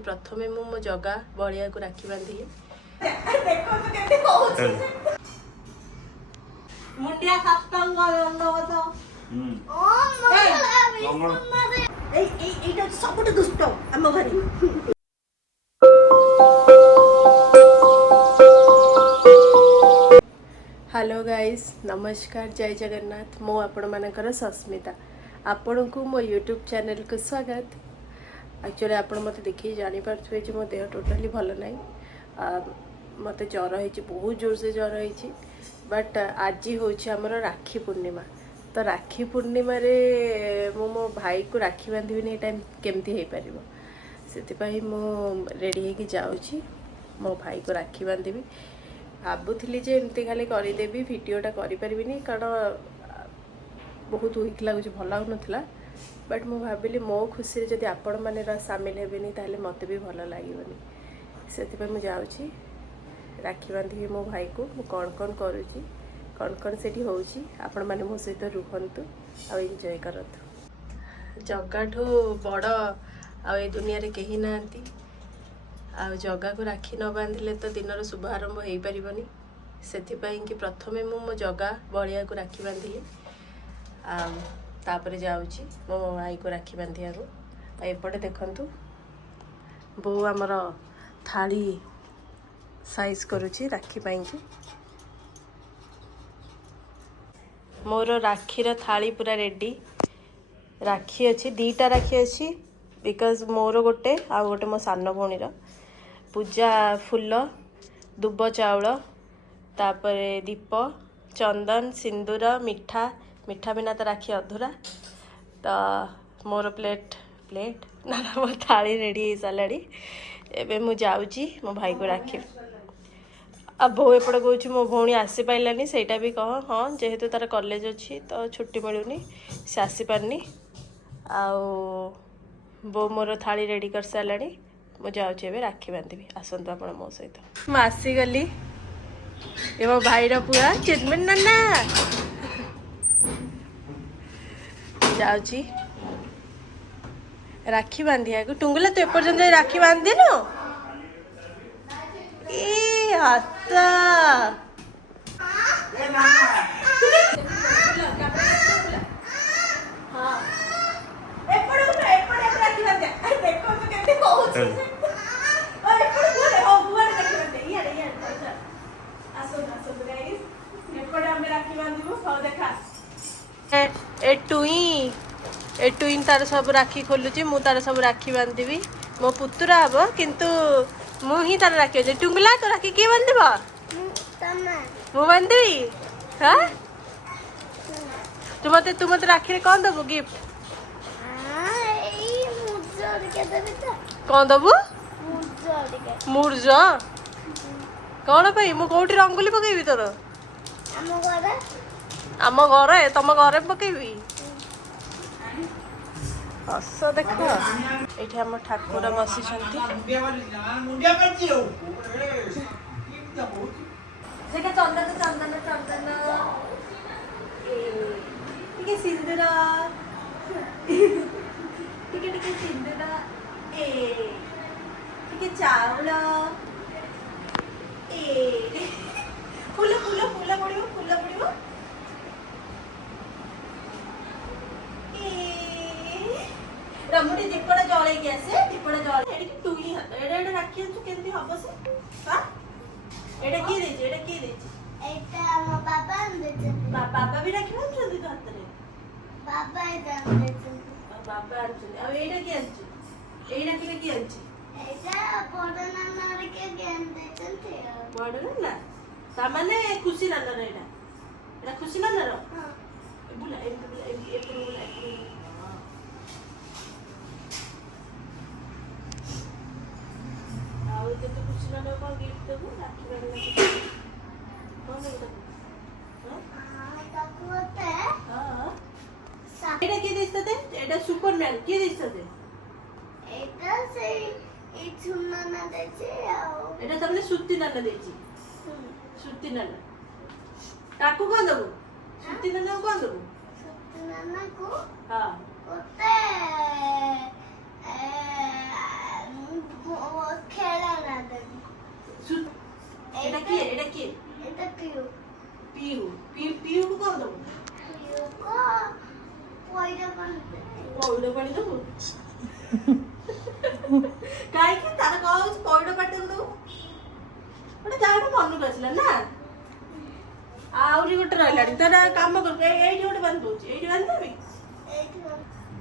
प्रथमे मु मो जगा बलिया को राखी बांधिली मुंडिया सातंग गंगवतो एटा सबुठ दुष्ट आम घरे हेलो गाइस नमस्कार जय जगन्नाथ मो आपण मानकर सस्मिता आपण को मो यूट्यूब चैनल को स्वागत। एक्चुअली आपण मत देखिए जानी पार्थे जे मो देह टोटाली भल ना मत ज्वर हो बहुत जोर से ज्वर हो बट आज हूँ आमर राखी पूर्णिमा तो राखी पूर्णिमा रे मो भाई को राखी बांधि टाइम केमती हो पार से मु रेडी हो जाऊँगी मो भाई को राखी बांधि भावुली जे एमती खाली करदेवी भिडटा करें कारण बहुत वीक लगुच भल लगुना बट मु भाविली मो खुशी जदि आपण मैंने सामिल हेबेनी ताले मत भी भल लगे से मुझे राखी बांधि मो भाई को मु कौन कौन करुँची कौन से होची आपण मैंने मो सहित रुहतु आ एंजॉय करतु जगाठू बड़ आ दुनिया रे कहीं नांती आ जगा को राखी न बांधिले तो दिनर शुभारंभ हो पारबनी से कि प्रथमे मु मो जगा बलिया को राखी बांधिली तापर जाऊँगी मो भाई को राखी बांधिया को एपटे देखंतु बो आमर थाली साइज करुची राखी पाई मोर राखीर थाली पूरा रेडी राखी अच्छी दीटा राखी अच्छी बिकज मोर गोटे आ गोटे मो सान भौणीर पूजा फूल दुब चाउल तापर दीप चंदन सिंदूर मिठा मिठा बिना तो राखी अधूरा तो मोर प्लेट ना मो थाली रेडी हो सारे एबे मु जाऊँगी मो भाई को राखी अब बो एपटे कौच मो भौणी आसी पारानी सेटा भी कह हाँ जेहेतु तार कॉलेज अच्छी तो छुट्टी मिलूनी से आसी पारनी बो मोर थाली रेडी कर सारे मु जाऊँगी एबे राखी बांधि आसतु आप मो सहित मु आसीगली ये मो भाईर पुआ चेतमिन नाना जाऊँगी राखी बांधिया को टुंगला तो एपर्यंत राखी बांधिनु ए हाता ए टुईन तार सब राखी खोलुची मु तार सब राखी बांधि मो पुतुरा हम किंतु मु ही तार राखी अच्छे टुंगला तो राखी किए बांध मु बांधि हाँ तू मत राखी रे कौन दबु गिफ्ट कौन दबु मुर्ज कौन पाई मु कोठी रंगोली पकेबी तोर आम घर तुम घर पकेबी हस देख ये आम ठाकुर बसी चंदन चंदन चंदन टिके सिंदूर टिके सिंदूर टिके चाउल फूल फूल फूल पड़ो फूल पड़ो रमुटी दीपड़ा जल आसे दीपड़ा जल टुई हाथ एडा राखी तू केमती हम से हाँ एडा किए देछि एडा किए देछि एटा हम पापा देछि पापा भी राखी बांधि दे हाथ रे पापा देछि पापा आछे आ एडा की आछे एडा की आछे एटा बड़ नाना रे के गेम देछन्ते बड़ ना ता माने खुशी नाना रे एडा खुशी नाना रो हां बुला ए बुला तो कुछ ना को गिफ्ट देबो राखी बांधला कौन देबो हां ताकू होते हां एटा के दिसते एटा सुपरमैन के दिसते एटा से ए छुन्ना ना देछि आ एटा तमने सुत्ती नाना देछि सुत्ती नाना ताकू कौन देबो सुत्ती नाना को कौन देबो सुत्ती नाना को हां होते ଖେଳନା ଦେବି। ଏଟା କିଏ ଏଟା କିଏ ଏଟା ପିଉ। ପିୟୁ ପିୟୁକୁ କଣ ଦବୁ ପିଉକୁ ପଇଡ଼ ପାଣି ଦେବି। ପଇଡ଼ ପାଣି ଦବୁ କାହିଁକି ତାର କଣ ହଉଛି ପଇଡ଼ ପାଣି ଦବୁ ଗୋଟେ ଯାହା ଗୋଟେ ମନକୁ ଆସିଲା ନା ଆହୁରି ଗୋଟେ ରହିଲାଣି ତାର କାମ କର ଏଇଠି ଗୋଟେ ବାନ୍ଧି ଦଉଛି ଏଇଠି ବାନ୍ଧିଦେବି ଏଇଠି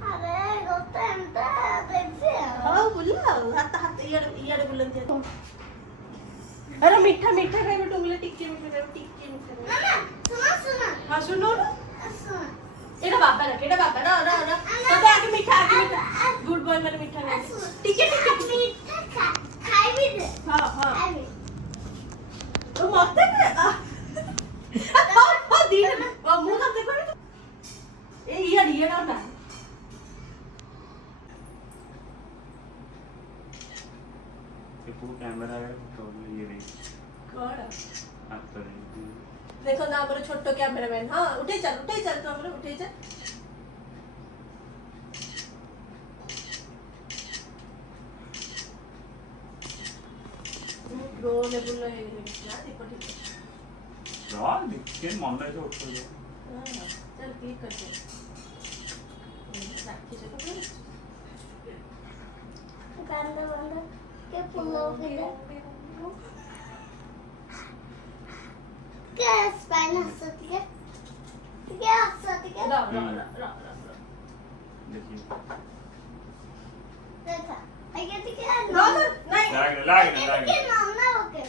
ଆରେ ଗୋଟେ ଏମିତି ଦେବି ଆଉ। ହଉ ବୁଲ ଆଉ ହାତ ହାତ ଇଆଡେ ବୁଲନ୍ତି ଆରେ ମିଠା ମିଠା ଖାଇବେ ଟୁଙ୍ଗଲେ ଟିକେ ମିଠା ଖାଇବେ ଟିକେ ମିଠା ଖାଇବେ ମାମା ଶୁଣ ଶୁଣ ହଁ ଶୁଣୁ ଶୁଣ। ଏଇଟା ବାବା ରଖ ଏଇଟା ବାବା ର ତତେ ଆগে ମିଠା ଗୁଡ ବୟ ମାନେ ମିଠା ଖାଇବେ ଟିକେ ଟିକେ ମିଠା ଖାଇବି ଦେ। ହଁ ହଁ ଖାଇବି। ଓ ମତେ ଦିଏ ମୁଁ ତତେ କହିବି ଏ ଇଆଡେ ନା कैमरा ये रही କଣ हाथ रही देखो ना हमारे छोटो कैमरामैन हाँ उठे चल तो हमरे उठे चल रोले बुल्लो है ना देखो ठीक यार देखिए मन में से उठ गया है चल क्लिक कर दे राखी से तो गंदा गंदा के फूलों के लिए क्या स्पाइन हंसती है क्या हंसती है रा देखिए देखा आगे दिखे नहीं लाग के नॉना ओके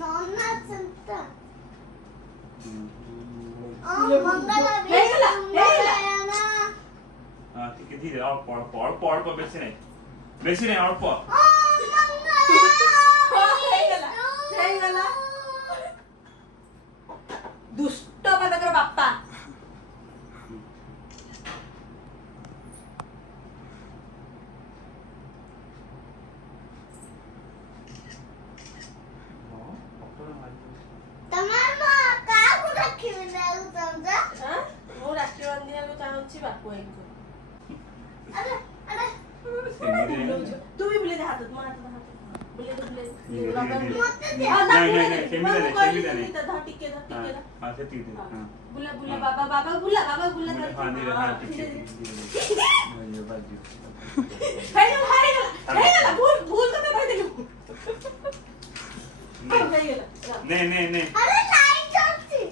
नॉना संता ओ मंगला भी हेला ना हां ठीक है धीरे और पड़ पर बेसी नहीं और पड़ ओ मंगला ହେଇଗଲା ଦୁଷ୍ଟ ମାନଙ୍କର ବାପା तमाम काकू रखी ना समझा ମୁଁ ରାକ୍ଷୀ ବାନ୍ଧିବାକୁ ଚାହୁଁଛି ବାପୁ ଭାଇଙ୍କୁ अरे अरे ତୁ ବି ବୁଲେଇ ଦେ ହାତ ମୋ ହାତ ବୁଲେଇ ଦେ मत दे नहीं सेमी दे नहीं ଟିକେ हां से ठीक है हां बुला बुला बाबा बुला हां धीरे हां ठीक है ये बाजू ହେଇଗଲା ଭୁଲ ତତେ କହିଦେଲୁ नहीं अरे लाइट जलती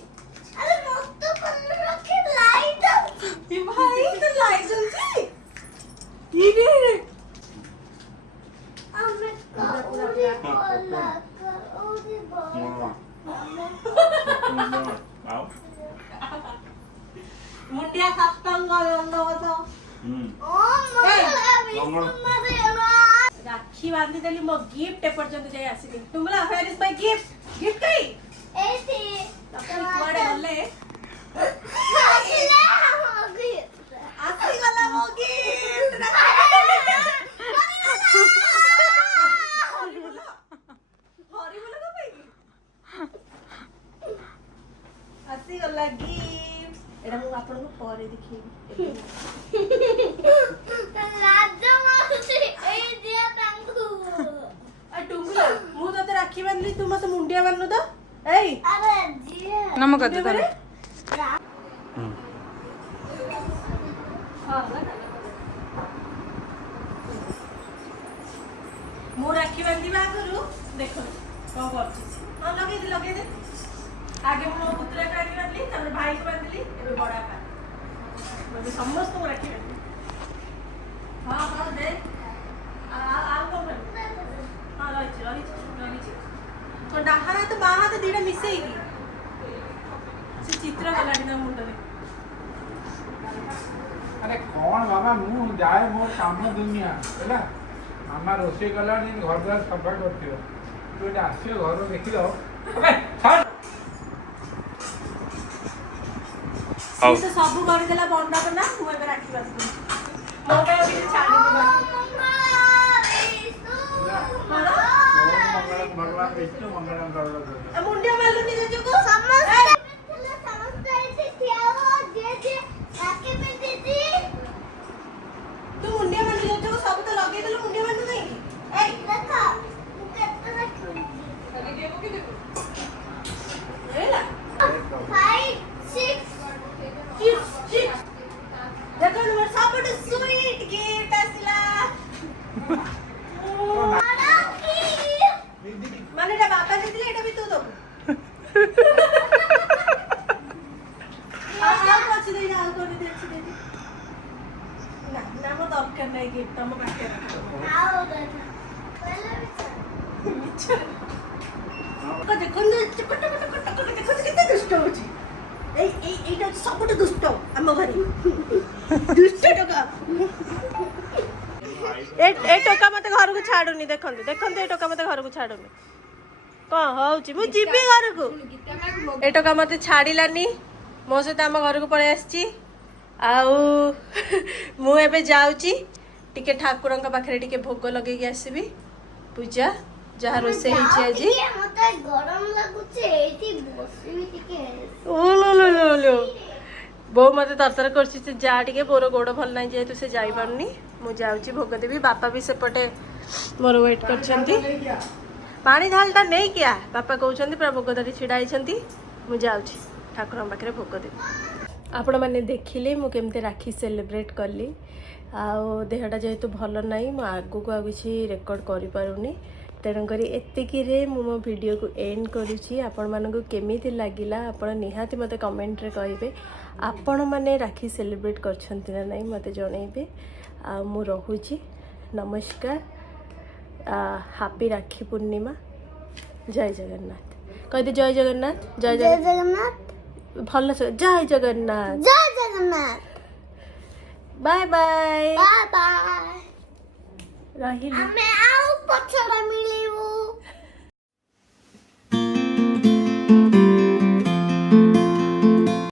अरे मत कलर रखे लाइट ଏ ଭାଇ ତ ଲାଇଟ୍ ଜ୍ବଲଛି ଇରେ हमें कौड़ी बोला कौड़ी बोला आओ मुंडिया सप्तंग दंडवत। ओ मंगला भी तुम्हारे ना राखी बांधी देली मो गिफ्ट एपर्यंत जाई आसीली तुमला where is my gift gift कई ऐसे तपन कुआडे गले आसिले होगी आसी गला मो गिफ्ट हरी बोला का भाई आसी गला गिफ्ट एडा मु आपन को परे देखिबी लाजा मारती ए दिया तांगू आ टुंगला मु तते राखी बांधली तू मते मुंडिया बांधनु तो एई अरे जिया नमक दे देबरे? मु राखी बांधिबा करू देखो कौन करछि हां लगे दे आगे मो पुत्र का राखी बांधली तब भाई को बांधली एबे बड़ा का मैं समस्त को राखी बांधली हां दे आ कौन हां रही तो डाहारा तो बाहा तो दीटा मिसेई से चित्र गलाडी ना मुंड रे अरे कौन बाबा मु जाए मोर काम दुनिया है मामा रोषे कला घर द्वार सफा करती तू आसियो घर देखी दो से सब कर देला बंदा तो ना मु एबे राखी बांधली मो पे भी छाड़ी भगवान विष्णु मंगलम करो मुंडिया मालू नहीं जो को समझते ऐसे क्या हो जे राखी में दीदी तू मुंडिया मालू जो को सब तो लगे देलो मुंडिया मालू नहीं ए देखो ଦେଖନ୍ତୁ ଦେଖନ୍ତୁ କେତେ ଦୁଷ୍ଟ ହଉଛି ଏଇଟା ସବୁଠୁ ଦୁଷ୍ଟ ଆମ ଘରେ ଦୁଷ୍ଟ ଟୋକା ଏ ଟୋକା ମତେ ଘରକୁ ଛାଡୁନି ଦେଖନ୍ତୁ ଦେଖନ୍ତୁ ଏ ଟୋକା ମତେ ଘରକୁ ଛାଡୁନି କଣ ହଉଛି ମୁଁ ଯିବି ଘରକୁ ଏ ଟୋକା ମତେ ଛାଡିଲାନି ମୋ ସହିତ ଆମ ଘରକୁ ପଳେଇ ଆସିଛି ଆଉ ମୁଁ ଏବେ ଯାଉଛି ଟିକେ ଠାକୁରଙ୍କ ପାଖରେ ଟିକେ ଭୋଗ ଲଗେଇକି ଆସିବି ପୂଜା ଯାହା ରୋଷେଇ ହେଇଛି ଆଜି ମତେ ଗରମ ଲାଗୁଛି ଏଇଠି ବସିବି ଟିକେ ବୋଉ ମତେ ତରତର କରୁଛି ସେ ଯା ଟିକେ ବୋର ଗୋଡ ଭଲ ନାହିଁ ଯେହେତୁ ସେ ଯାଇପାରୁନି ମୁଁ ଯାଉଛି ଭୋଗ ଦେବି ବାପା ବି ସେପଟେ ମୋର ୱେଟ୍ କରିଛନ୍ତି ପାଣି ଢାଲଟା ନେଇକି ଆ ବାପା କହୁଛନ୍ତି ପୁରା ଭୋଗ ଧରି ଛିଡା ହେଇଛନ୍ତି ମୁଁ ଯାଉଛି ଠାକୁରଙ୍କ ପାଖରେ ଭୋଗ ଦେବି ଆପଣମାନେ ଦେଖିଲେ ମୁଁ କେମିତି ରାକ୍ଷୀ ସେଲିବ୍ରେଟ୍ କଲି ଆଉ ଦେହଟା ଯେହେତୁ ଭଲ ନାହିଁ ମୁଁ ଆଗକୁ ଆଉ କିଛି ରେକର୍ଡ଼ କରିପାରୁନି ତେଣୁକରି ଏତିକିରେ ମୁଁ ମୋ ଭିଡ଼ିଓକୁ ଏଣ୍ଡ କରୁଛି ଆପଣମାନଙ୍କୁ କେମିତି ଲାଗିଲା ଆପଣ ନିହାତି ମୋତେ କମେଣ୍ଟରେ କହିବେ ଆପଣମାନେ ରାକ୍ଷୀ ସେଲିବ୍ରେଟ୍ କରିଛନ୍ତି ନା ନାହିଁ ମୋତେ ଜଣେଇବେ ଆଉ ମୁଁ ରହୁଛି ନମସ୍କାର ହାପି ରାକ୍ଷୀ ପୂର୍ଣ୍ଣିମା ଜୟ ଜଗନ୍ନାଥ କହିଦେ ଜୟ ଜଗନ୍ନାଥ ଜୟ ଜଗନ୍ନାଥ ଭଲ ଜୟ ଜଗନ୍ନାଥ ଜୟ Jagannath bye bye bye bye ରହିଲି ଆମେ ଆଉ ପଛରେ